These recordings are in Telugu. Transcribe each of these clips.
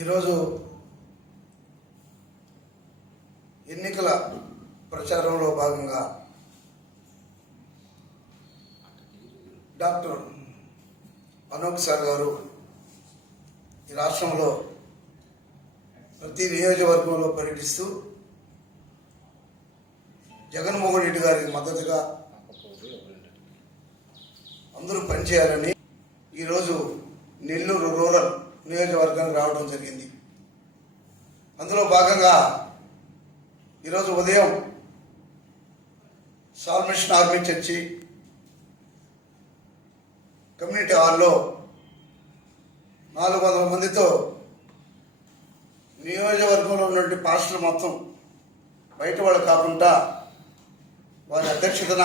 ఈరోజు ఎన్నికల ప్రచారంలో భాగంగా డాక్టర్ అనూప్ సార్ గారు ఈ రాష్ట్రంలో ప్రతి నియోజకవర్గంలో పర్యటిస్తూ జగన్మోహన్ రెడ్డి గారికి మద్దతుగా అందరూ పనిచేయాలని ఈరోజు నెల్లూరు రూరల్ నియోజకవర్గానికి రావడం జరిగింది. అందులో భాగంగా ఈరోజు ఉదయం సాల్వేషన్ ఆర్మీ చర్చి కమ్యూనిటీ హాల్లో 400 మందితో నియోజకవర్గంలో ఉన్నటువంటి పాస్టర్లు మొత్తం బయట వాళ్ళు కాకుండా వారి అధ్యక్షతన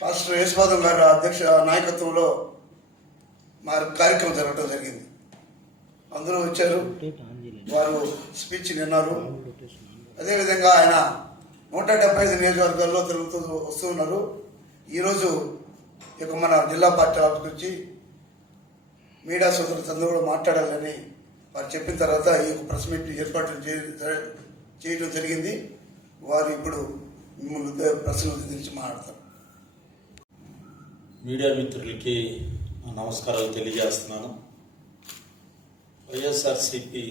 పాస్టర్ యేసుపాదం గారి నాయకత్వంలో మా కార్యక్రమం జరగడం జరిగింది. అందరూ వచ్చారు, వారు స్పీచ్ విన్నారు. అదేవిధంగా ఆయన 175 నియోజకవర్గాల్లో తిరుగుతూ వస్తూ ఉన్నారు. ఈరోజు ఇక మన జిల్లా పార్టీ ఆఫీస్కి వచ్చి మీడియా సోదరులతో కూడా మాట్లాడాలని వారు చెప్పిన తర్వాత ఈ ప్రెస్ మీట్ ఏర్పాట్లు చేయడం జరిగింది. వారు ఇప్పుడు మిమ్మల్ని ప్రశ్నల గురించి మాట్లాడతారు. మీడియా మిత్రులకి నమస్కారాలు తెలియజేస్తున్నాను. YSRCP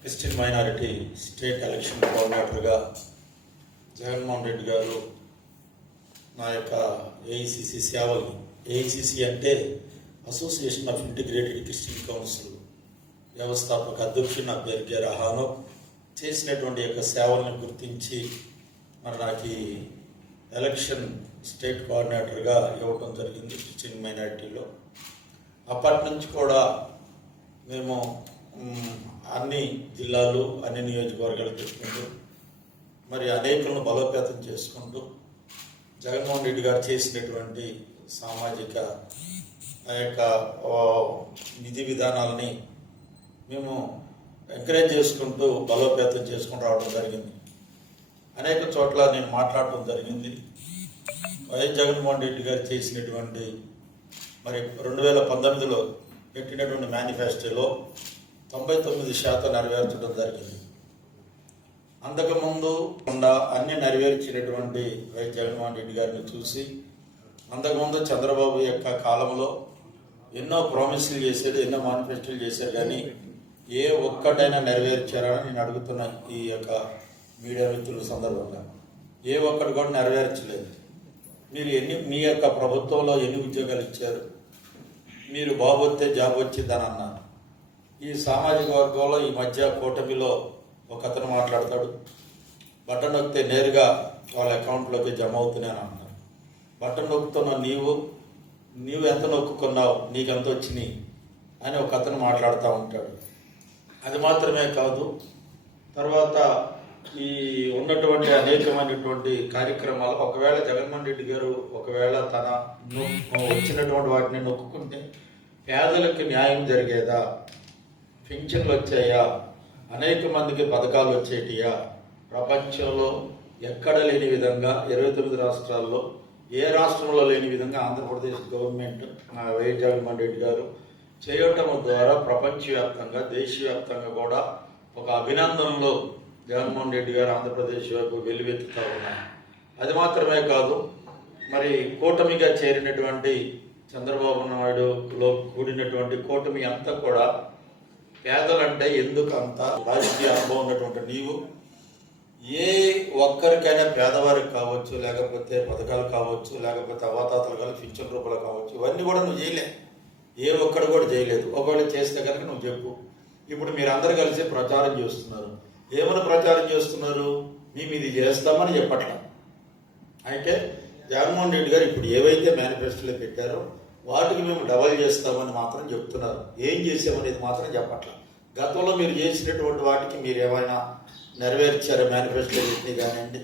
Christian minority state election కోఆర్డినేటర్గా జగన్మోహన్ రెడ్డి గారు నా యొక్క ఏఐసిసి సేవల్ని, ఏఐసిసి అంటే association of integrated Christian council వ్యవస్థాపక అధ్యక్షుడు నా పేరు కే రహానో చేసినటువంటి యొక్క సేవలను గుర్తించి మరి నాకు ఎలక్షన్ స్టేట్ కోఆర్డినేటర్గా ఇవ్వటం జరిగింది క్రిస్టియన్ మైనారిటీలో. అప్పటి నుంచి కూడా మేము అన్ని జిల్లాలు, అన్ని నియోజకవర్గాలు పెట్టుకుంటూ మరి అనేకులను బలోపేతం చేసుకుంటూ జగన్మోహన్ రెడ్డి గారు చేసినటువంటి సామాజిక ఆ యొక్క విధి విధానాలని మేము ఎంకరేజ్ చేసుకుంటూ బలోపేతం చేసుకుంటూ రావడం జరిగింది. అనేక చోట్ల నేను మాట్లాడటం జరిగింది. వైఎస్ జగన్మోహన్ రెడ్డి గారు చేసినటువంటి మరి 2019లో పెట్టినటువంటి మేనిఫెస్టోలో 99% నెరవేర్చడం జరిగింది. అంతకుముందు అన్ని నెరవేర్చినటువంటి వైఎస్ జగన్మోహన్ రెడ్డి గారిని చూసి అంతకుముందు చంద్రబాబు యొక్క కాలంలో ఎన్నో ప్రామిసులు చేశారు, ఎన్నో మేనిఫెస్టోలు చేశారు, కానీ ఏ ఒక్కటైనా నెరవేర్చారని నేను అడుగుతున్న ఈ యొక్క మీడియా మిత్రుల సందర్భంగా ఏ ఒక్కటి కూడా నెరవేర్చలేదు. మీరు మీ యొక్క ప్రభుత్వంలో ఎన్ని ఉద్యోగాలు ఇచ్చారు? మీరు బాబు వస్తే జాబ్ వచ్చిందని అన్నారు. ఈ సామాజిక వర్గంలో ఈ మధ్య కూటమిలో ఒక అతను మాట్లాడతాడు, బటన్ నొక్కితే నేరుగా వాళ్ళ అకౌంట్లోకి జమ అవుతున్నాయని అంటారు. బటన్ నొక్కుతున్న నీవు ఎంత నొక్కున్నావు, నీకు ఎంత వచ్చినాయి అని ఒక అతను మాట్లాడుతూ ఉంటాడు. అది మాత్రమే కాదు, తర్వాత ఈ ఉన్నటువంటి అనేకమైనటువంటి కార్యక్రమాలు ఒకవేళ జగన్మోహన్ రెడ్డి గారు ఒకవేళ తన వచ్చినటువంటి వాటిని నొక్కుంటే పేదలకు న్యాయం జరిగేదా, పింఛన్లు వచ్చాయా, అనేక మందికి పథకాలు వచ్చేటియా, ప్రపంచంలో ఎక్కడ లేని విధంగా 29 రాష్ట్రాల్లో ఏ రాష్ట్రంలో లేని విధంగా ఆంధ్రప్రదేశ్ గవర్నమెంట్ వైఎస్ జగన్మోహన్ రెడ్డి గారు చేయటం ద్వారా ప్రపంచవ్యాప్తంగా దేశవ్యాప్తంగా కూడా ఒక అభినందనలో జగన్మోహన్ రెడ్డి గారు ఆంధ్రప్రదేశ్ వైపు వెలువెత్తుతూ ఉన్నారు. అది మాత్రమే కాదు, మరి కూటమిగా చేరినటువంటి చంద్రబాబు నాయుడులో కూడినటువంటి కూటమి అంతా కూడా పేదలంటే ఎందుకు అంత రాజకీయ అనుభవం ఉన్నటువంటి నీవు ఏ ఒక్కరికైనా పేదవారికి కావచ్చు, లేకపోతే పథకాలు కావచ్చు, లేకపోతే అవతాతలు కానీ పింఛన్ రూపాయలు కావచ్చు, ఇవన్నీ కూడా నువ్వు చేయలే, ఏ ఒక్కడు కూడా చేయలేదు. ఒకవేళ చేస్తే కనుక నువ్వు చెప్పు. ఇప్పుడు మీరు అందరు కలిసి ప్రచారం చేస్తున్నారు. ఏమైనా ప్రచారం చేస్తున్నారు? మేము ఇది చేస్తామని చెప్పట్లా. అయితే జగన్మోహన్ రెడ్డి గారు ఇప్పుడు ఏవైతే మేనిఫెస్టోలో పెట్టారో వాటికి మేము డబల్ చేస్తామని మాత్రం చెప్తున్నారు. ఏం చేసామనేది మాత్రం చెప్పట్ల. గతంలో మీరు చేసినటువంటి వాటికి మీరు ఏమైనా నెరవేర్చారా? మేనిఫెస్టో పెట్టినవి కానివ్వండి,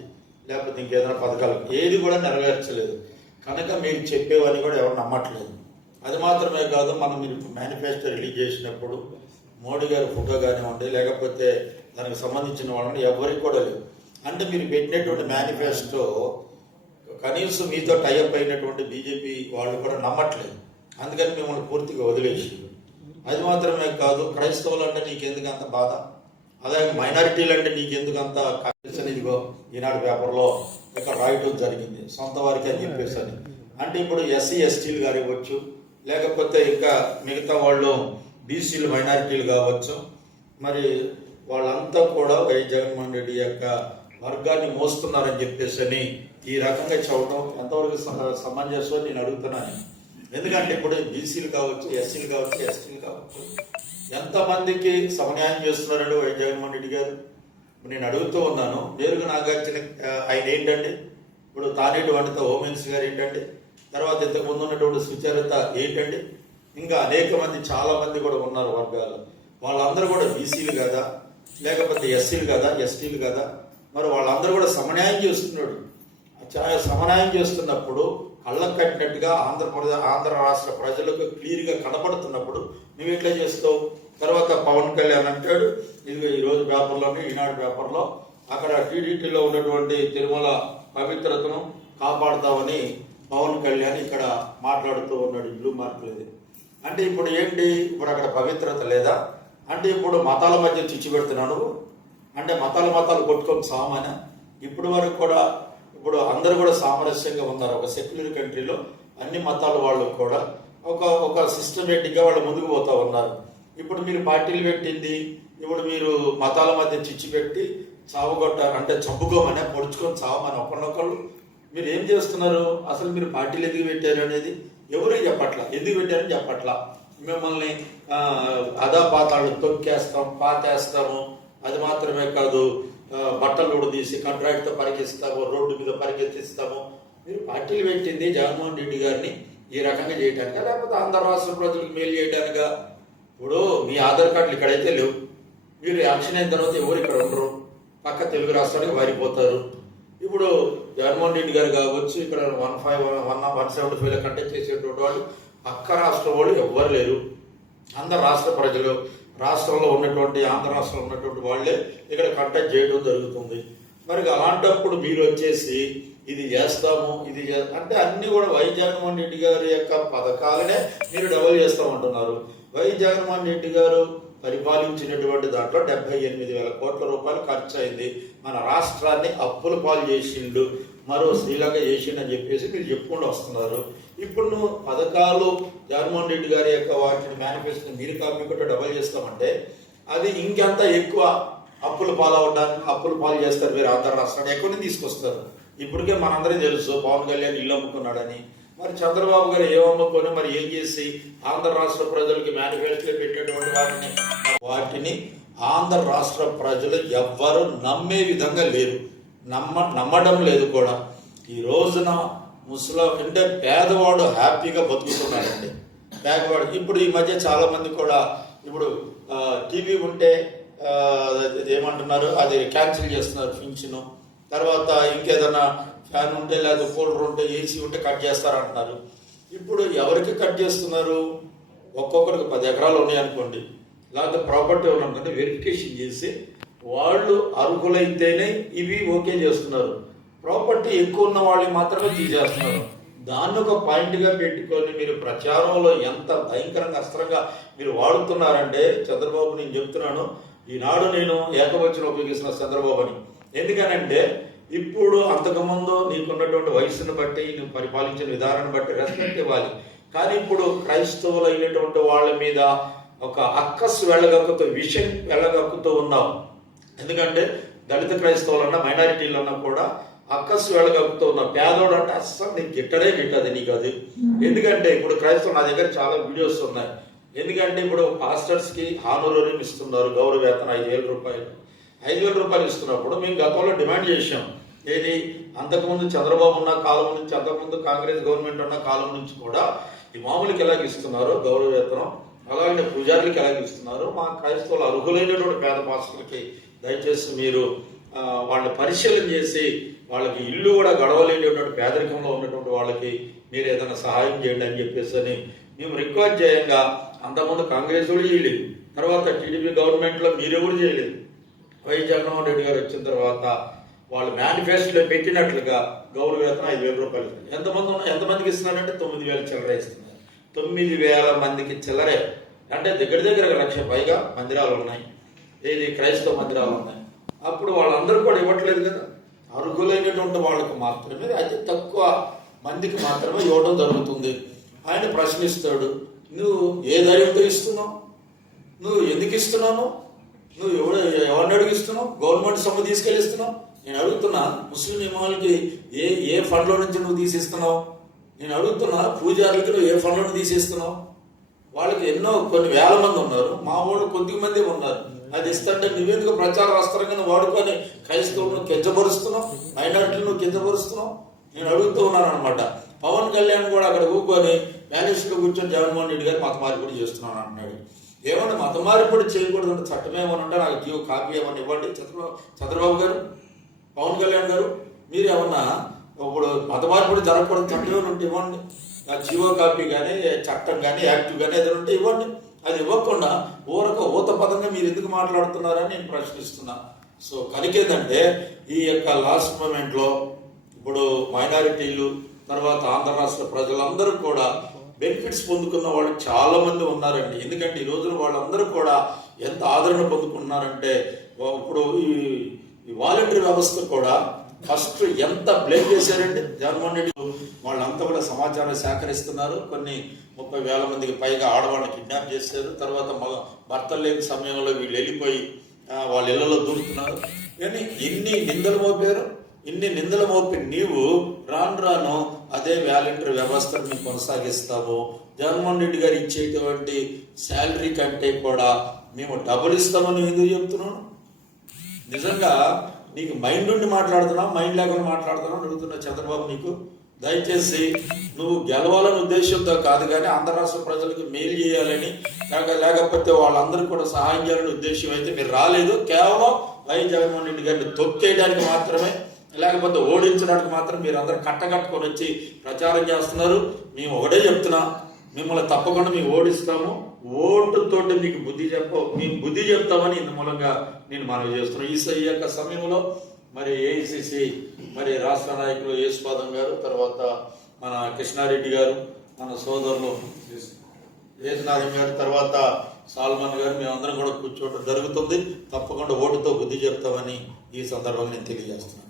లేకపోతే ఇంకేదైనా పథకాలు ఏది కూడా నెరవేర్చలేదు. కనుక మీరు చెప్పేవని కూడా ఎవరు నమ్మట్లేదు. అది మాత్రమే కాదు, మనం మీరు మేనిఫెస్టో రిలీజ్ చేసినప్పుడు మోడీ గారి ఫోటో కానివ్వండి, లేకపోతే దానికి సంబంధించిన వాళ్ళని ఎవరికి కూడా లేదు. అంటే మీరు పెట్టినటువంటి మేనిఫెస్టో కనీసం మీతో టైఅప్ అయినటువంటి బీజేపీ వాళ్ళు కూడా నమ్మట్లేదు. అందుకని మిమ్మల్ని పూర్తిగా వదిలేసి. అది మాత్రమే కాదు, క్రైస్తవులు అంటే నీకెందుకు అంత బాధ, అలాగే మైనారిటీలు అంటే నీకెందుకు అంత ఇదిగో ఈనాడు పేపర్లో ఇక్కడ రాయటం జరిగింది సొంత వారికి అని చెప్పేసి అని. అంటే ఇప్పుడు ఎస్సీ ఎస్టీలు కానివ్వచ్చు, లేకపోతే ఇంకా మిగతా వాళ్ళు బీసీలు మైనారిటీలు కావచ్చు, మరి వాళ్ళంతా కూడా వైఎస్ జగన్మోహన్ రెడ్డి యొక్క వర్గాన్ని మోస్తున్నారని చెప్పేసి అని ఈ రకంగా చెప్పడం ఎంతవరకు సమంజసం నేను అడుగుతున్నాను. ఎందుకంటే ఇప్పుడు బీసీలు కావచ్చు, ఎస్సీలు కావచ్చు, ఎస్టీలు కావచ్చు, ఎంతమందికి సమన్యాయం చేస్తున్నారండి వైఎస్ జగన్మోహన్ రెడ్డి గారు? నేను అడుగుతూ ఉన్నాను. నేరుగా నాగార్జున ఆయన ఏంటండి, ఇప్పుడు తానేటి వండిత హోమ్ మినిస్టర్ గారు ఏంటండి, తర్వాత ఇంతకు ముందు ఉన్నటువంటి సుచరిత ఏంటండి, ఇంకా అనేక మంది చాలా మంది కూడా ఉన్నారు వర్గాలు. వాళ్ళందరూ కూడా బీసీలు కదా, లేకపోతే ఎస్సీలు కదా, ఎస్టీలు కదా, మరి వాళ్ళందరూ కూడా సమన్యాయం చేస్తున్నాడు. సమన్యాయం చేస్తున్నప్పుడు కళ్ళకు కట్టినట్టుగా ఆంధ్ర రాష్ట్ర ప్రజలకు క్లియర్గా కనపడుతున్నప్పుడు నువ్వు ఎట్లా చేస్తావు? తర్వాత పవన్ కళ్యాణ్ అంటాడు, ఇదిగో ఈరోజు పేపర్లోని ఈనాడు పేపర్లో అక్కడ టీడీటీలో ఉన్నటువంటి తిరుమల పవిత్రతను కాపాడుతామని పవన్ కళ్యాణ్ ఇక్కడ మాట్లాడుతూ ఉన్నాడు. బ్లూ మార్కులు. అంటే ఇప్పుడు ఏంటి, ఇప్పుడు అక్కడ పవిత్రత లేదా? అంటే ఇప్పుడు మతాల మధ్య చిచ్చు పెడుతున్నాను అంటే మతాలు కొట్టుకొని సామాన్య. ఇప్పుడు వరకు కూడా ఇప్పుడు అందరూ కూడా సామరస్యంగా ఉన్నారు. ఒక సెక్యులర్ కంట్రీలో అన్ని మతాల వాళ్ళు కూడా ఒక సిస్టమేటిక్గా వాళ్ళు ముందుకు పోతా ఉన్నారు. ఇప్పుడు మీరు పార్టీలు పెట్టింది, ఇప్పుడు మీరు మతాల మధ్య చిచ్చు పెట్టి చావుగొట్టారు అంటే చంపుకోమని పొడుచుకొని చావమని ఒకళ్ళొకళ్ళు మీరు ఏం చేస్తున్నారు? అసలు మీరు పార్టీలు ఎందుకు పెట్టారు అనేది ఎవరు చెప్పట్లా, ఎందుకు పెట్టారని చెప్పట్లా. మిమ్మల్ని అదాపాతాళ్ళు తొక్కేస్తాం, పాతేస్తాము, అది మాత్రమే కాదు బట్టలు ఉడదీసి కాంట్రాక్ట్తో పరికిస్తాము, రోడ్డు మీద పరిగెత్తిస్తాము. మీరు పార్టీలు పెట్టింది జగన్మోహన్ రెడ్డి గారిని ఈ రకంగా చేయడానికా, లేకపోతే ఆంధ్ర రాష్ట్ర ప్రజలకు మేలు చేయడానికా? ఇప్పుడు మీ ఆధార్ కార్డులు ఇక్కడైతే లేవు, మీరు యాక్షన్ అయిన తర్వాత ఎవరు ఇక్కడ ఉండరు, పక్క తెలుగు రాష్ట్రానికి వారిపోతారు. ఇప్పుడు జగన్మోహన్ రెడ్డి గారు కావచ్చు, ఇక్కడ 175 కంటెక్ట్ చేసేటువంటి వాళ్ళు పక్క రాష్ట్రం వాళ్ళు ఎవ్వరు లేరు. అందరు రాష్ట్ర ప్రజలు, రాష్ట్రంలో ఉన్నటువంటి ఆంధ్ర రాష్ట్రంలో ఉన్నటువంటి వాళ్ళే ఇక్కడ కంటెక్ట్ చేయడం జరుగుతుంది. మరి అలాంటప్పుడు మీరు వచ్చేసి ఇది చేస్తాము, ఇది అంటే అన్ని కూడా వైఎస్ జగన్మోహన్ రెడ్డి గారి యొక్క పథకాలనే మీరు డబల్ చేస్తామంటున్నారు. వైఎస్ జగన్మోహన్ రెడ్డి గారు పరిపాలించినటువంటి దాంట్లో 78,000 కోట్ల రూపాయలు ఖర్చు అయింది. మన రాష్ట్రాన్ని అప్పుల పాలు చేసిండు, మరో శ్రీలంక చేసిండని చెప్పేసి మీరు చెప్పుకుంటూ వస్తున్నారు. ఇప్పుడు నువ్వు పథకాలు జగన్మోహన్ రెడ్డి గారి యొక్క వాటిని మేనిఫెస్టో మీరు కాపీ కొట్టి డబల్ చేస్తామంటే అది ఇంకెంత ఎక్కువ అప్పుల పాలు చేస్తారు. మీరు ఆంధ్ర రాష్ట్రాన్ని ఎక్కడి నుంచి తీసుకొస్తారు? ఇప్పటికే మనందరం తెలుసు పవన్ కళ్యాణ్ ఇల్లు అమ్ముకున్నాడని. మరి చంద్రబాబు గారు ఏమమ్ముకొని మరి ఏం చేసి ఆంధ్ర రాష్ట్ర ప్రజలకి మేనిఫెస్టోలో పెట్టినటువంటి వాటిని ఆంధ్ర రాష్ట్ర ప్రజలు ఎవ్వరూ నమ్మే విధంగా లేరు, నమ్మడం లేదు కూడా. ఈ రోజున ముసలాం అంటే పేదవాడు హ్యాపీగా బతుకుతున్నాడండి. పేదవాడు ఇప్పుడు ఈ మధ్య చాలా మంది కూడా ఇప్పుడు టీవీ ఉంటే ఏమంటున్నారు, అది క్యాన్సిల్ చేస్తున్నారు పింఛను. తర్వాత ఇంకేదన్నా ఫ్యాన్ ఉంటే లేదా కూలర్ ఉంటే ఏసీ ఉంటే కట్ చేస్తారంటున్నారు. ఇప్పుడు ఎవరికి కట్ చేస్తున్నారు? ఒక్కొక్కరికి 10 ఎకరాలు ఉన్నాయనుకోండి, లేకపోతే ప్రాపర్టీ ఉన్నాయనుకోండి, వెరిఫికేషన్ చేసి వాళ్ళు అర్హులైతేనే ఇవి ఓకే చేస్తున్నారు. ప్రాపర్టీ ఎక్కువ ఉన్న వాళ్ళని మాత్రమే తీసేస్తున్నారు. దాన్ని ఒక పాయింట్గా పెట్టుకొని మీరు ప్రచారంలో ఎంత భయంకరంగా అస్త్రంగా మీరు వాడుతున్నారంటే చంద్రబాబు, నేను చెప్తున్నాను, ఈనాడు నేను ఏకవచనం ఉపయోగిస్తున్న చంద్రబాబుని. ఎందుకనంటే ఇప్పుడు అంతకుముందు నీకున్నటువంటి వయసును బట్టి నువ్వు పరిపాలించిన విధానాన్ని బట్టి రెస్పెక్ట్ ఇవ్వాలి. కానీ ఇప్పుడు క్రైస్తవులు అయినటువంటి వాళ్ళ మీద ఒక అక్కసు వెళ్ళగక్కుతూ విషయం వెళ్ళగక్కుతూ ఉన్నావు. ఎందుకంటే దళిత క్రైస్తవులన్నా మైనారిటీలన్నా కూడా అక్కసు వెళ్ళగక్కుతూ ఉన్నావు. పేదోడు అంటే అస్సలు నీకు గిట్టదు నీకు అది. ఎందుకంటే ఇప్పుడు క్రైస్తవులు నా దగ్గర చాలా వీడియోస్ ఉన్నాయి. ఎందుకంటే ఇప్పుడు పాస్టర్స్కి హానోరేరియం ఇస్తున్నారు, గౌరవ వేతన 5,000 రూపాయలు. 5,000 రూపాయలు ఇస్తున్నప్పుడు మేము గతంలో డిమాండ్ చేసాం, ఏది అంతకుముందు చంద్రబాబు ఉన్న కాలం నుంచి, అంతకుముందు కాంగ్రెస్ గవర్నమెంట్ ఉన్న కాలం నుంచి కూడా ఈ మామూలుకి ఎలాగ ఇస్తున్నారు గౌరవ వేతనం, అలాగే పూజారులకి ఎలాగ ఇస్తున్నారు, మా క్రైస్తవులు అర్హులైనటువంటి పేద పాస్టర్లకి దయచేసి మీరు వాళ్ళని పరిశీలన చేసి వాళ్ళకి ఇల్లు కూడా గడవలేనటువంటి పేదరికంలో ఉన్నటువంటి వాళ్ళకి మీరు ఏదైనా సహాయం చేయండి అని చెప్పేసి అని మేము రిక్వెస్ట్ చేయంగా, అంతకుముందు కాంగ్రెస్ కూడా చేయలేదు, తర్వాత టీడీపీ గవర్నమెంట్లో మీరెవరు చేయలేదు. వైఎస్ జగన్మోహన్ రెడ్డి గారు వచ్చిన తర్వాత వాళ్ళు మేనిఫెస్టోలో పెట్టినట్లుగా గౌరవ వేతనం 5,000 రూపాయలు. ఎంతమందికి ఇస్తున్నారంటే 9,000 చిల్లర ఇస్తున్నారు. 9,000 మందికి చిల్లరే అంటే దగ్గర 1,00,000 పైగా మందిరాలు ఉన్నాయి, ఏది క్రైస్తవ మందిరాలు ఉన్నాయి. అప్పుడు వాళ్ళందరూ కూడా ఇవ్వట్లేదు కదా, అర్హులైనటువంటి వాళ్ళకి మాత్రమే, అతి తక్కువ మందికి మాత్రమే ఇవ్వడం జరుగుతుంది. ఆయన ప్రశ్నిస్తాడు, నువ్వు ఏ ధైర్యంతో ఇస్తున్నావు, నువ్వు ఎందుకు ఇస్తున్నావు, నువ్వు ఎవరిని అడిగిస్తున్నావు, గవర్నమెంట్ సొమ్ము తీసుకెళ్ళిస్తున్నావు. నేను అడుగుతున్నా, ముస్లిం ఇమాములకి ఏ ఫండ్లో నుంచి నువ్వు తీసిస్తున్నావు? నేను అడుగుతున్నా, పూజారులకి నువ్వు ఏ ఫండ్లో తీసిస్తున్నావు? వాళ్ళకి కొన్ని వేల మంది ఉన్నారు, మా వాళ్ళు కొద్ది మంది ఉన్నారు. అది ఇస్తుంటే నువ్వెందుకు ప్రచార వస్త్రంగా వాడుకొని క్రైస్తవులను కించపరుస్తున్నావు, మైనారిటీలు నువ్వు కించపరుస్తున్నావు? నేను అడుగుతూ ఉన్నాను అనమాట. పవన్ కళ్యాణ్ కూడా అక్కడ కూర్చొని మేనేజ్లో కూర్చొని జగన్మోహన్ రెడ్డి గారు మత మార్పిడి చేస్తున్నాను అంటున్నాడు. ఏమన్నా మత మార్పిడి చేయకూడదు అంటే చట్టం ఏమని ఉంటే నాకు జీవో కాపీ ఏమన్నా ఇవ్వండి. చంద్రబాబు గారు, పవన్ కళ్యాణ్ గారు, మీరు ఏమన్నా ఇప్పుడు మత మార్పిడి జరగకూడదు చట్టం ఏమైనా ఉంటే ఇవ్వండి. జీవో కాపీ కానీ, చట్టం కానీ, యాక్ట్ కానీ ఏదైనా ఉంటే ఇవ్వండి. అది ఇవ్వకుండా ఊత పదంగా మీరు ఎందుకు మాట్లాడుతున్నారని నేను ప్రశ్నిస్తున్నా. సో కనుకేందంటే ఈ యొక్క లాస్ట్ మూమెంట్లో ఇప్పుడు మైనారిటీలు, తర్వాత ఆంధ్ర రాష్ట్ర ప్రజలందరూ కూడా బెనిఫిట్స్ పొందుకున్న వాళ్ళు చాలా మంది ఉన్నారండి. ఎందుకంటే ఈ రోజున వాళ్ళందరూ కూడా ఎంత ఆదరణ పొందుకున్నారంటే, ఇప్పుడు ఈ వాలంటరీ వ్యవస్థ కూడా ఫస్ట్ ఎంత బ్లేమ్ చేశారండి జగన్మోహన్ రెడ్డి. వాళ్ళంతా కూడా సమాచారం సేకరిస్తున్నారు. కొన్ని 30,000 మందికి పైగా ఆడవాళ్ళని కిడ్నాప్ చేశారు. తర్వాత భర్తలు లేని సమయంలో వీళ్ళు వెళ్ళిపోయి వాళ్ళ ఇళ్లలో దూరుతున్నారు. కానీ ఇన్ని నిందలు మోపి నీవు రాను అదే వాలంటరీ వ్యవస్థను మేము కొనసాగిస్తాము. జగన్మోహన్ రెడ్డి గారు ఇచ్చేటువంటి శాలరీ కంటే కూడా మేము డబుల్ ఇస్తామని ఎందుకు చెప్తున్నాను? నిజంగా నీకు మైండ్ ఉండి మాట్లాడుతున్నావు, మైండ్ లేకుండా మాట్లాడుతున్నావు అడుగుతున్నా చంద్రబాబు. నీకు దయచేసి నువ్వు గెలవాలని ఉద్దేశంతో కాదు, కానీ ఆంధ్ర రాష్ట్ర ప్రజలకు మేలు చేయాలని, లేకపోతే వాళ్ళందరూ కూడా సహాయం చేయాలని ఉద్దేశం అయితే మీరు రాలేదు. కేవలం వైఎస్ జగన్మోహన్ రెడ్డి గారిని తొక్కేయడానికి మాత్రమే, లేకపోతే ఓడించడానికి మాత్రం మీరు అందరూ కట్టకట్టుకొని వచ్చి ప్రచారం చేస్తున్నారు. మేము ఒకటే చెప్తున్నా, మిమ్మల్ని తప్పకుండా మేము ఓడిస్తాము. ఓటుతోటి మీకు మేము బుద్ధి చెప్తామని ఇందు మూలంగా నేను మనవి చేస్తున్నాను. ఈ యొక్క సమయంలో మరి ఏఐసిసి మరి రాష్ట్ర నాయకులు యేసుపాదం గారు, తర్వాత మన కృష్ణారెడ్డి గారు, మన సోదరులు యేసునారాయణ గారు, తర్వాత సాల్మన్ గారు, మేమందరం కూడా కూర్చోవడం జరుగుతుంది. తప్పకుండా ఓటుతో బుద్ధి చెప్తామని ఈ సందర్భంగా నేను తెలియజేస్తున్నాను.